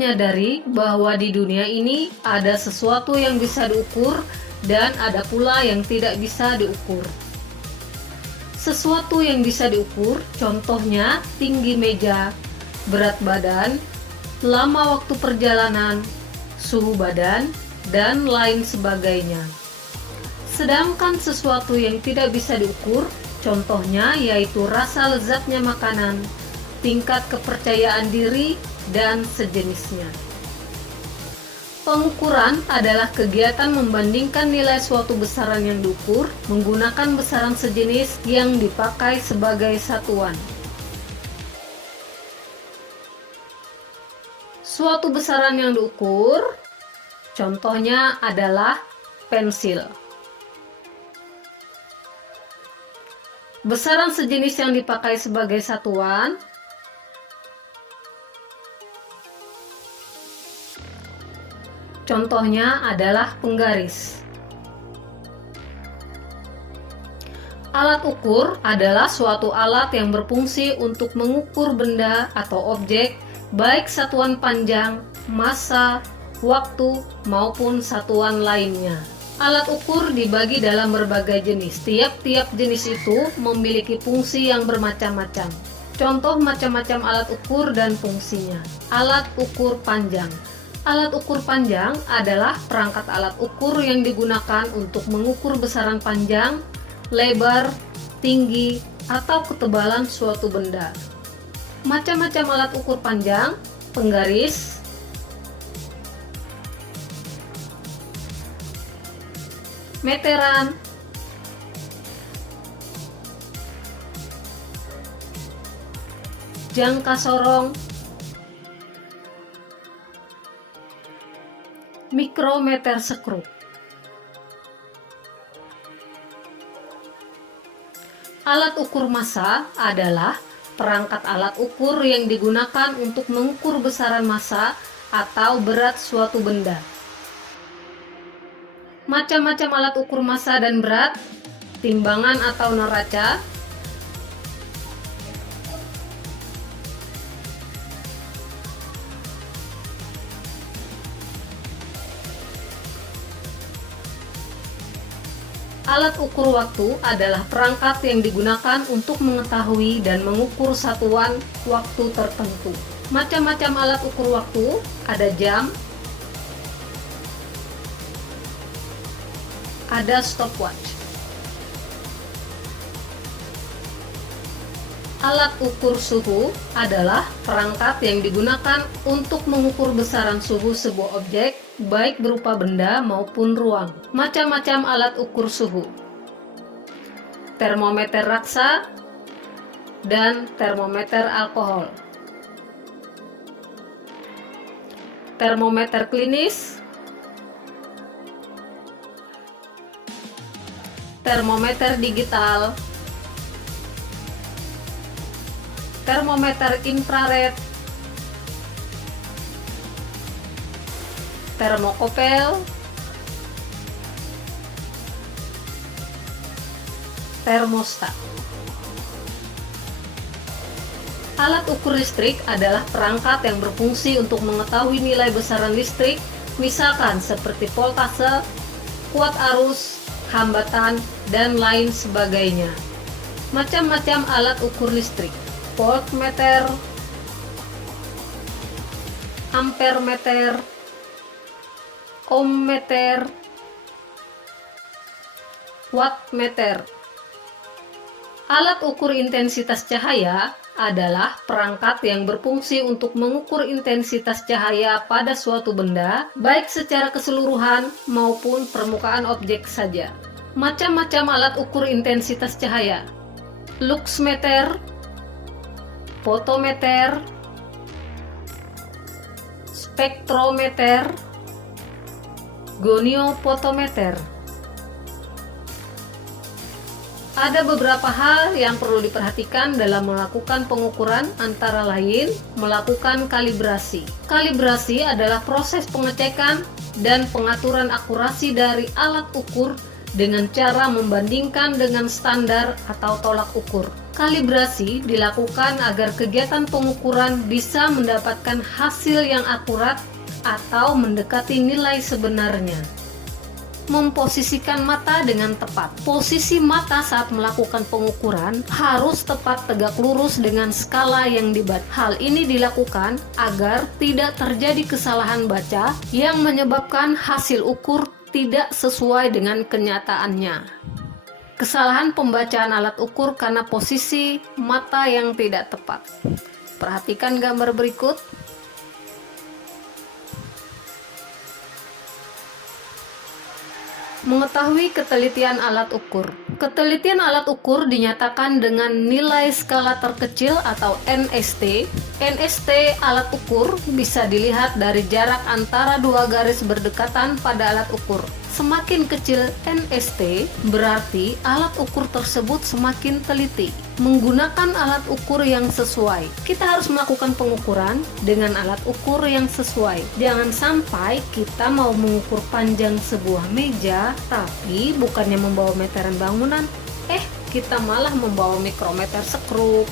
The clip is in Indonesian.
menyadari bahwa di dunia ini ada sesuatu yang bisa diukur dan ada pula yang tidak bisa diukur. Sesuatu yang bisa diukur, contohnya tinggi meja, berat badan, lama waktu perjalanan, suhu badan, dan lain sebagainya. Sedangkan sesuatu yang tidak bisa diukur, contohnya yaitu rasa lezatnya makanan, tingkat kepercayaan diri, dan sejenisnya. Pengukuran adalah kegiatan membandingkan nilai suatu besaran yang diukur menggunakan besaran sejenis yang dipakai sebagai satuan. Suatu besaran yang diukur, contohnya adalah pensil. Besaran sejenis yang dipakai sebagai satuan, contohnya adalah penggaris. Alat ukur adalah suatu alat yang berfungsi untuk mengukur benda atau objek, baik satuan panjang, massa, waktu, maupun satuan lainnya. Alat ukur dibagi dalam berbagai jenis. Tiap-tiap jenis itu memiliki fungsi yang bermacam-macam. Contoh macam-macam alat ukur dan fungsinya. Alat ukur panjang. Alat ukur panjang adalah perangkat alat ukur yang digunakan untuk mengukur besaran panjang, lebar, tinggi, atau ketebalan suatu benda. Macam-macam alat ukur panjang, penggaris, meteran, jangka sorong, mikrometer skru. Alat ukur massa adalah perangkat alat ukur yang digunakan untuk mengukur besaran massa atau berat suatu benda. Macam-macam alat ukur massa dan berat, timbangan atau neraca, alat ukur waktu adalah perangkat yang digunakan untuk mengetahui dan mengukur satuan waktu tertentu. Macam-macam alat ukur waktu, ada jam, ada stopwatch. Alat ukur suhu adalah perangkat yang digunakan untuk mengukur besaran suhu sebuah objek, baik berupa benda maupun ruang. Macam-macam alat ukur suhu. Termometer raksa dan termometer alkohol. Termometer klinis, termometer digital, termometer infrared, termokopel, termostat. Alat ukur listrik adalah perangkat yang berfungsi untuk mengetahui nilai besaran listrik, misalkan seperti voltase, kuat arus, hambatan, dan lain sebagainya. Macam-macam alat ukur listrik. Voltmeter, ampermeter, ohmmeter, wattmeter. Alat ukur intensitas cahaya adalah perangkat yang berfungsi untuk mengukur intensitas cahaya pada suatu benda, baik secara keseluruhan maupun permukaan objek saja. Macam-macam alat ukur intensitas cahaya. Luxmeter, fotometer, spektrometer, goniofotometer. Ada beberapa hal yang perlu diperhatikan dalam melakukan pengukuran, antara lain melakukan kalibrasi. Kalibrasi adalah proses pengecekan dan pengaturan akurasi dari alat ukur dengan cara membandingkan dengan standar atau tolak ukur. Kalibrasi dilakukan agar kegiatan pengukuran bisa mendapatkan hasil yang akurat atau mendekati nilai sebenarnya. Memposisikan mata dengan tepat. Posisi mata saat melakukan pengukuran harus tepat tegak lurus dengan skala yang dibaca. Hal ini dilakukan agar tidak terjadi kesalahan baca yang menyebabkan hasil ukur tidak sesuai dengan kenyataannya. Kesalahan pembacaan alat ukur karena posisi mata yang tidak tepat. Perhatikan gambar berikut. Mengetahui ketelitian alat ukur. Ketelitian alat ukur dinyatakan dengan nilai skala terkecil atau NST. NST alat ukur bisa dilihat dari jarak antara dua garis berdekatan pada alat ukur. Semakin kecil NST, berarti alat ukur tersebut semakin teliti. Menggunakan alat ukur yang sesuai. Kita harus melakukan pengukuran dengan alat ukur yang sesuai. Jangan sampai kita mau mengukur panjang sebuah meja, tapi bukannya membawa meteran bangunan, kita malah membawa mikrometer sekrup.